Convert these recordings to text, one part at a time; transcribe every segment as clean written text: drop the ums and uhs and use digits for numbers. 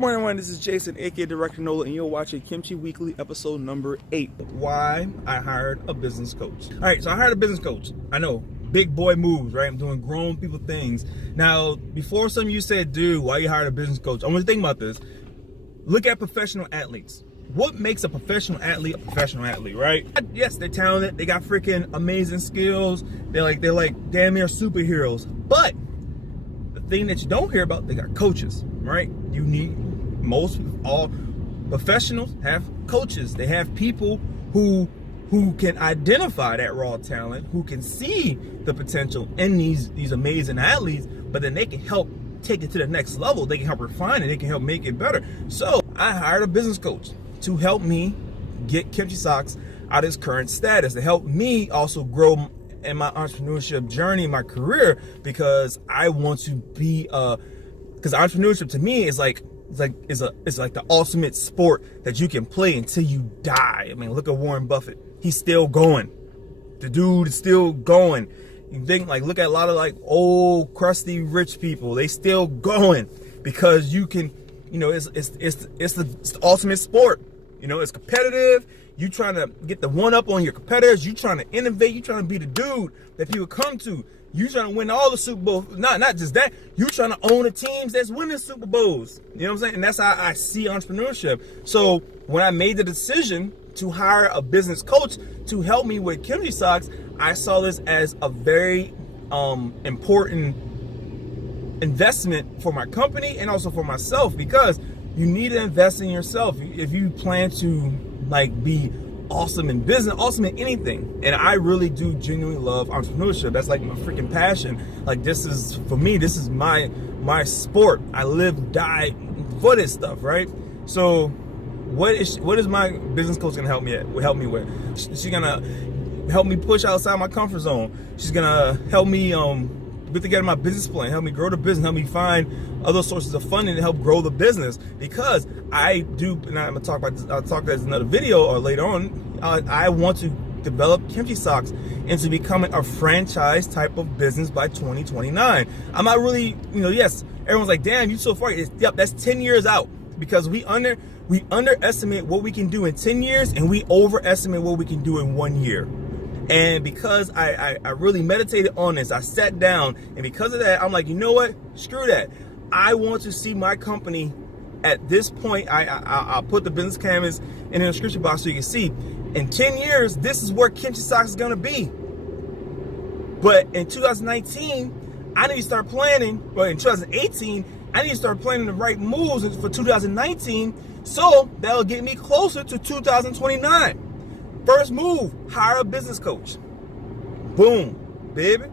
Good morning, everyone. This is Jason, aka Director Nola, and you're watching Kimchi Weekly, episode number 8. Why I hired a business coach. All right, so I hired a business coach. I know, big boy moves, right? I'm doing grown people things. Now, before some of you said, dude, why you hired a business coach? I want you to think about this. Look at professional athletes. What makes a professional athlete, right? Yes, they're talented. They got freaking amazing skills. They're like damn near superheroes. But the thing that you don't hear about, they got coaches, right? You need all professionals have coaches. They have people who can identify that raw talent, who can see the potential in these amazing athletes, but then they can help take it to the next level. They can help refine it. They can help make it better. So I hired a business coach to help me get Kimchi Socks out of its current status, to help me also grow in my entrepreneurship journey, my career, because I want to be because entrepreneurship to me is like the ultimate sport that you can play until you die. I mean, look at Warren Buffett. He's still going. The dude is still going. You think, look at a lot of old crusty rich people. They still going because you can, it's the ultimate sport. It's competitive. You trying to get the one up on your competitors. You trying to innovate. You trying to be the dude that people come to. You trying to win all the Super Bowls. Not just that. You trying to own the teams that's winning Super Bowls. You know what I'm saying? And that's how I see entrepreneurship. So when I made the decision to hire a business coach to help me with Kimchi Socks, I saw this as a very important investment for my company and also for myself, because you need to invest in yourself if you plan to be awesome in business, awesome in anything. And I really do genuinely love entrepreneurship. That's like my freaking passion. This is, for me, this is my sport. I live, die for this stuff, right? So what is my business coach gonna help me with? She's gonna help me push outside my comfort zone. She's gonna help me put together my business plan, help me grow the business, help me find other sources of funding to help grow the business. Because I do, and I'm gonna talk about this, I'll talk about this in another video or later on. I want to develop Kimchi Socks into becoming a franchise type of business by 2029. I'm not really, yes, everyone's like, damn, you so far. Yep, that's 10 years out, because we underestimate what we can do in 10 years and we overestimate what we can do in 1 year. And because I really meditated on this, I sat down, and because of that, I'm like, you know what? Screw that. I want to see my company at this point. I'll put the business canvas in the description box so you can see. In 10 years, this is where Kimchi Socks is going to be. But in 2019, I need to start planning, or in 2018, I need to start planning the right moves for 2019, so that'll get me closer to 2029. First move, hire a business coach. Boom, baby.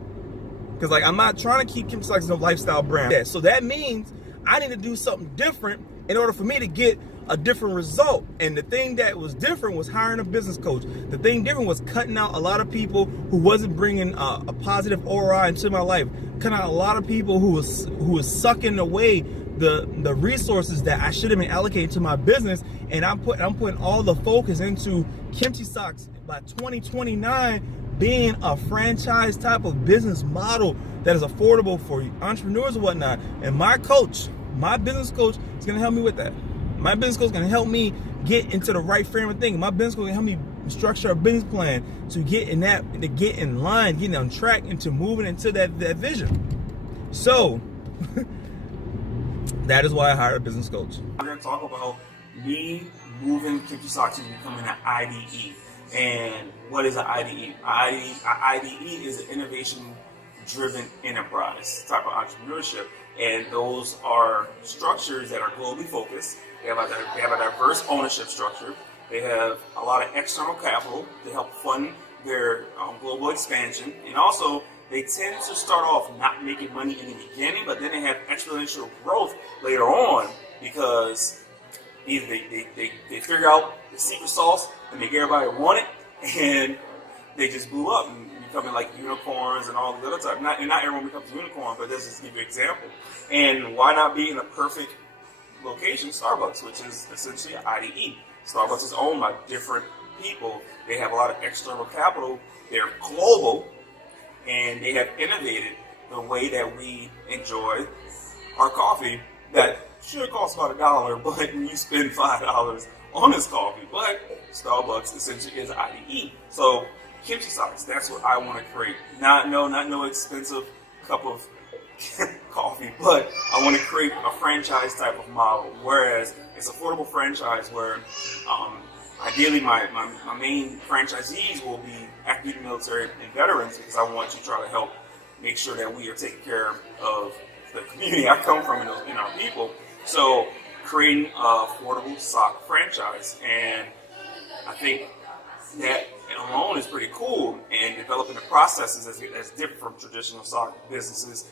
Because I'm not trying to keep Kimchi Socks as a lifestyle brand. Yeah, so that means I need to do something different in order for me to get a different result. And the thing that was different was hiring a business coach. The thing different was cutting out a lot of people who wasn't bringing a positive aura into my life. Cutting out a lot of people who was sucking away the resources that I should have been allocating to my business. And I'm putting all the focus into Kimchi Socks by 2029 being a franchise type of business model that is affordable for entrepreneurs and whatnot. And my business coach is going to help me with that. My business coach is going to help me get into the right frame of thinking. My business coach is going to help me structure a business plan to get in line, getting on track, and to moving into that vision. So that is why I hired a business coach. We're going to talk about me moving Kimchi Socks into becoming an IDE. And what is an IDE? IDE is an innovation-driven enterprise type of entrepreneurship. And those are structures that are globally focused. They have a diverse ownership structure. They have a lot of external capital to help fund their global expansion. And also, they tend to start off not making money in the beginning, but then they have exponential growth later on, because either they figure out the secret sauce and make everybody want it, and they just blew up and becoming like unicorns and all the other type. Not everyone becomes a unicorn, but this is give you an example. And why not be in the perfect location, Starbucks, which is essentially an IDE. Starbucks is owned by different people. They have a lot of external capital. They're global, and they have innovated the way that we enjoy our coffee that should cost about $1, but when you spend $5 on this coffee, but Starbucks essentially is IDE. So Kimchi Socks, that's what I want to create. Not no expensive cup of coffee, but I want to create a franchise type of model, whereas it's affordable franchise where ideally my main franchisees will be active duty military and veterans, because I want to try to help make sure that we are taking care of the community I come from and our people. So creating an affordable sock franchise, and I think that alone is pretty cool, and developing the processes that's different from traditional sock businesses.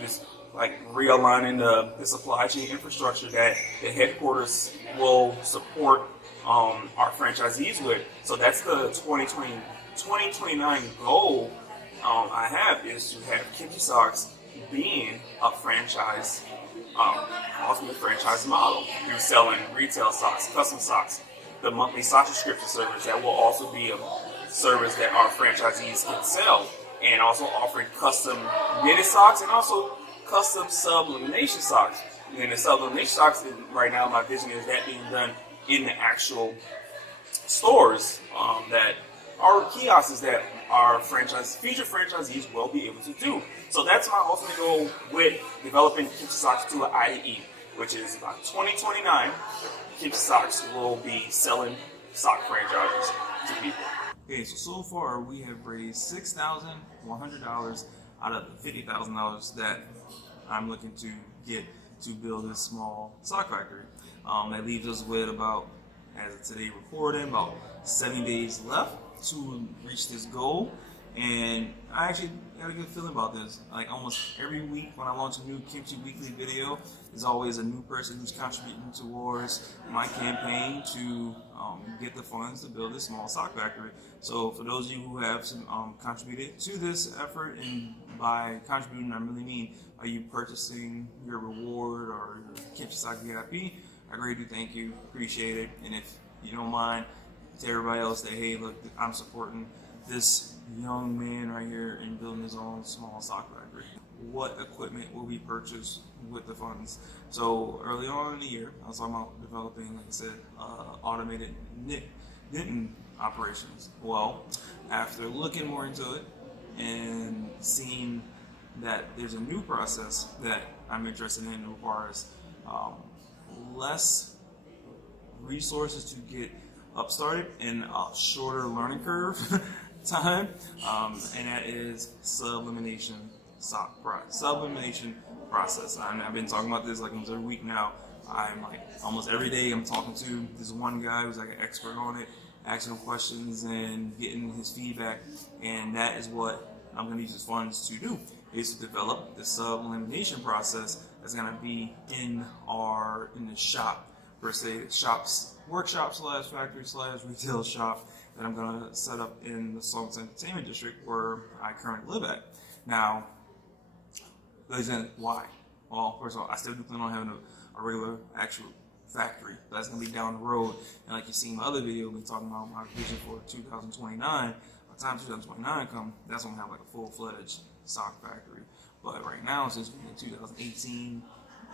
Just like realigning the supply chain infrastructure that the headquarters will support our franchisees with. So that's the 2029 goal I have, is to have Kimchi Socks being a franchise, ultimate franchise model through selling retail socks, custom socks, the monthly sock subscription service that will also be a service that our franchisees can sell, and also offering custom knitted socks and also custom sublimination socks. And the sublimination socks, right now my vision is that being done in the actual stores that are kiosks that our future franchisees will be able to do. So that's my ultimate goal with developing Kimchi Socks to an IDE, which is about 2029. Kimchi Socks will be selling sock franchises to people. Okay, so far we have raised $6,100 out of the $50,000 that I'm looking to get to build this small sock factory. That leaves us with about, as of today recording, about 7 days left to reach this goal. And I actually got a good feeling about this. Like almost every week when I launch a new Kimchi Weekly video, there's always a new person who's contributing towards my campaign to get the funds to build this small sock factory. So for those of you who have contributed to this effort, and by contributing I really mean are you purchasing your reward or your Kimchi Sock VIP, I greatly thank you, appreciate it. And if you don't mind, to everybody else that, hey, look, I'm supporting this young man right here in building his own small sock factory. What equipment will be purchased with the funds? So early on in the year, I was talking about developing, like I said, automated knitting operations. Well, after looking more into it and seeing that there's a new process that I'm interested in that requires less resources to get upstarted and a shorter learning curve time, and that is sublimination process. I've been talking about this like almost every week now. I'm like almost every day I'm talking to this one guy who's like an expert on it, asking him questions and getting his feedback, and that is what I'm going to use his funds to do, is to develop the sublimination process that's going to be in the shop, per se, workshop slash factory slash retail shop that I'm going to set up in the Salt Entertainment District where I currently live at. Now, why? Well, first of all, I still do plan on having a regular actual factory. That's going to be down the road. And like you see in my other video, we've been talking about my vision for 2029. By the time 2029 comes, that's when I have like a full-fledged sock factory. But right now, since we're in 2018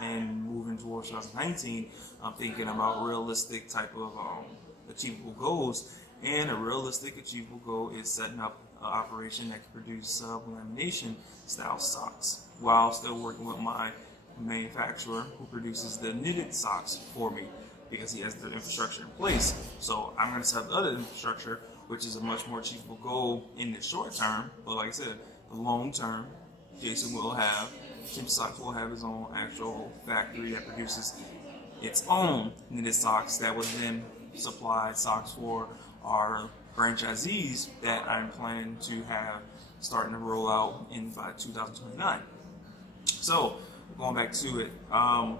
and moving towards 2019, I'm thinking about realistic type of achievable goals. And a realistic achievable goal is setting up an operation that can produce sub-lamination style socks while still working with my manufacturer who produces the knitted socks for me, because he has the infrastructure in place. So I'm going to set up the other infrastructure, which is a much more achievable goal in the short term. But like I said, the long term, Kimchi Socks will have his own actual factory that produces its own knitted socks that will then supply socks for our franchisees that I'm planning to have starting to roll out by 2029. So going back to it, like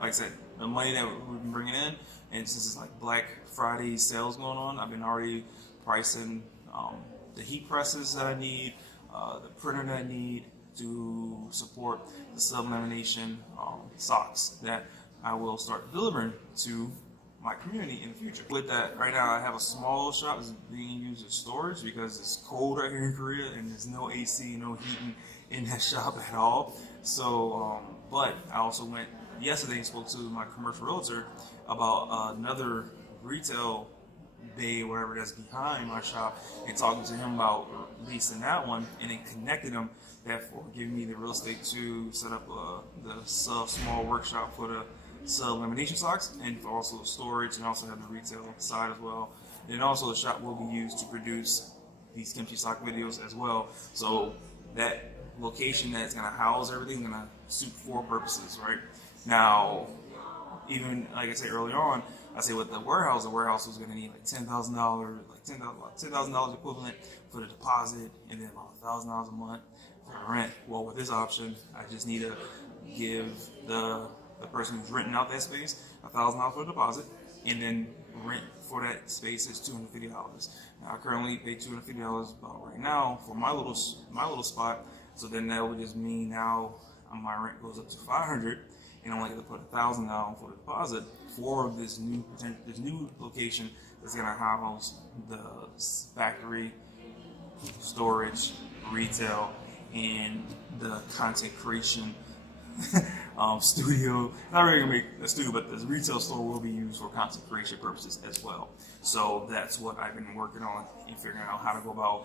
I said, the money that we've been bringing in, and since it's like Black Friday sales going on, I've been already pricing the heat presses that I need, the printer that I need to support the sublimination socks that I will start delivering to my community in the future. With that, right now I have a small shop that's being used as storage because it's cold right here in Korea and there's no AC, no heating in that shop at all. So But I also went yesterday and spoke to my commercial realtor about another retail bay, whatever that's behind my shop, and talking to him about leasing that one, and then connected him, therefore giving me the real estate to set up the small workshop for the lamination socks, and also storage, and also have the retail side as well. And also the shop will be used to produce these Kimchi Sock videos as well. So that location that's gonna house everything gonna suit four purposes, right? Now, even like I said earlier on, I say with the warehouse was gonna need like $10,000, like $10,000 equivalent for the deposit, and then about $1,000 a month for the rent. Well, with this option, I just need to give the person who's renting out that space $1,000 for the deposit, and then rent for that space is $250. Now I currently pay $250 about right now for my little spot. So then that would just mean now my rent goes up to $500, and I'm only going to put $1,000 down for the deposit for this new location that's going to house the factory, storage, retail, and the content creation studio. Not really gonna make a studio, but the retail store will be used for content creation purposes as well. So that's what I've been working on and figuring out how to go about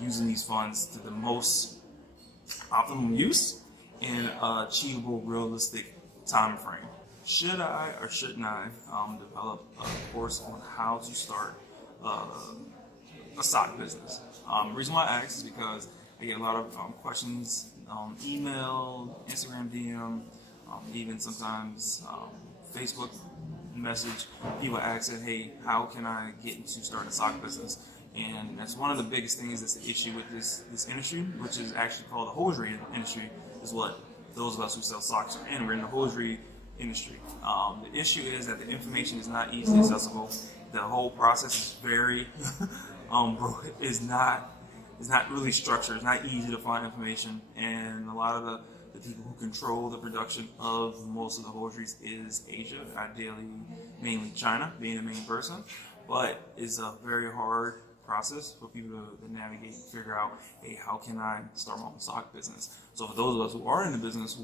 using these funds to the most optimum use and achievable, realistic time frame. Should I or shouldn't I develop a course on how to start a sock business? The reason why I ask is because I get a lot of questions, email, Instagram DM, even sometimes Facebook message. People asking, hey, how can I get into starting a sock business? And that's one of the biggest things that's the issue with this industry, which is actually called the hosiery industry, is what those of us who sell socks are in. We're in the hosiery industry. The issue is that the information is not easily accessible. The whole process is very, is not really structured. It's not easy to find information, and a lot of the people who control the production of most of the hosieries is Asia, ideally mainly China being the main person. But it's a very hard process for people to navigate and figure out, hey, how can I start my own sock business? So for those of us who are in the business,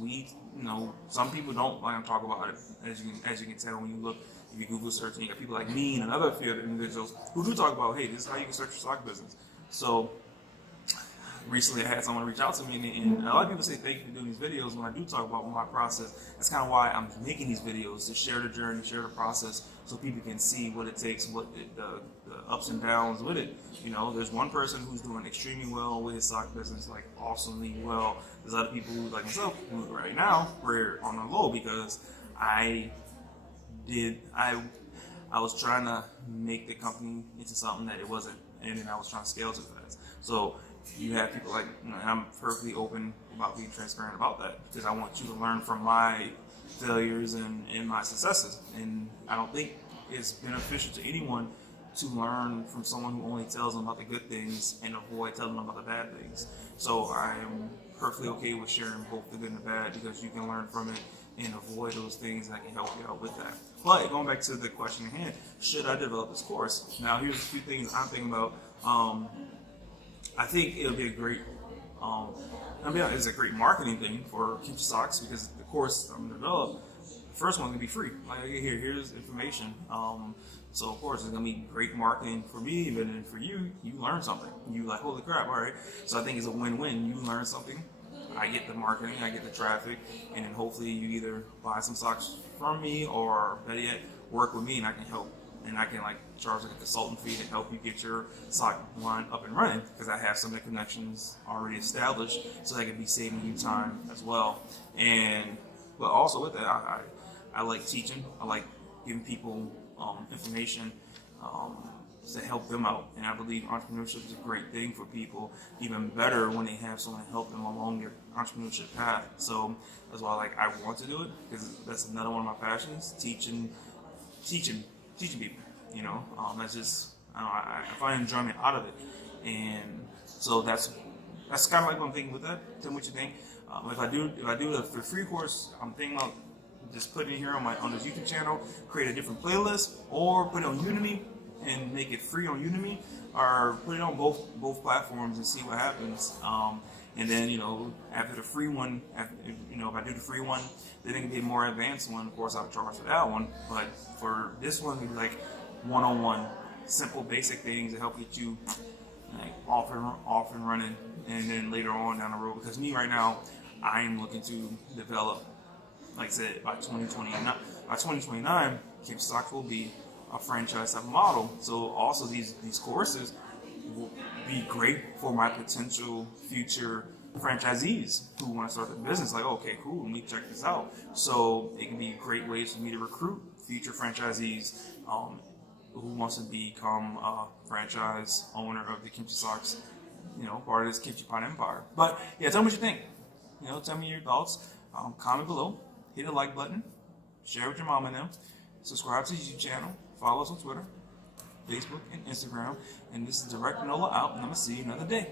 some people don't like to talk about it. As you can tell when you look, if you Google search, and you got people like me and another few other individuals who do talk about, hey, this is how you can start your sock business. So recently I had someone reach out to me, and a lot of people say thank you for doing these videos. When I do talk about my process, that's kind of why I'm making these videos, to share the journey, share the process, so people can see what it takes, what the ups and downs with it. There's one person who's doing extremely well with his sock business, like awesomely well. There's other people who, like myself, who right now we're on the low because I was trying to make the company into something that it wasn't, and then I was trying to scale too fast. So you have people like, and I'm perfectly open about being transparent about that, because I want you to learn from my failures and my successes. And I don't think it's beneficial to anyone to learn from someone who only tells them about the good things and avoid telling them about the bad things. So I am perfectly okay with sharing both the good and the bad, because you can learn from it and avoid those things, and I can help you out with that. But going back to the question at hand, should I develop this course? Now, here's a few things I'm thinking about. I think it'll be a great, it's a great marketing thing for Kimchi Socks, because the course I'm gonna develop, the first one's gonna be free. Like, here's information. So of course it's gonna be great marketing for me, but then for you, you learn something. You like, holy crap, all right. So I think it's a win-win. You learn something, I get the marketing, I get the traffic, and then hopefully you either buy some socks from me, or better yet, work with me, and I can help. And I can charge a consultant fee to help you get your sock line up and running, because I have some of the connections already established, so that could be saving you time as well. But also with that, I like teaching. I like giving people information to help them out. And I believe entrepreneurship is a great thing for people, even better when they have someone to help them along their entrepreneurship path. So that's why I want to do it, because that's another one of my passions, teaching people. That's just, I find enjoyment out of it. And so that's kind of like what I'm thinking with that. Tell me what you think. If I do the free course, I'm thinking about just putting it here on this YouTube channel, create a different playlist, or put it on Udemy and make it free on Udemy, or put it on both platforms and see what happens. And then, after the free one, if I do the free one, then it can be a more advanced one. Of course, I'll charge for that one. But for this one, it'd be like one-on-one, simple, basic things to help get you like off and running. And then later on down the road, because me right now, I am looking to develop, like I said, by 2029, Kimchi Socks will be a franchise type model. So also these courses will be great for my potential future franchisees who want to start their business. Like, okay, cool, let me check this out. So it can be great ways for me to recruit future franchisees who wants to become a franchise owner of the Kimchi Socks, part of this Kimchi Pot empire. But yeah, tell me what you think. Tell me your thoughts. Comment below. Hit the like button. Share with your mom and them. Subscribe to the YouTube channel. Follow us on Twitter, Facebook, and Instagram. And this is Direct Nola out, and I'm going to see you another day.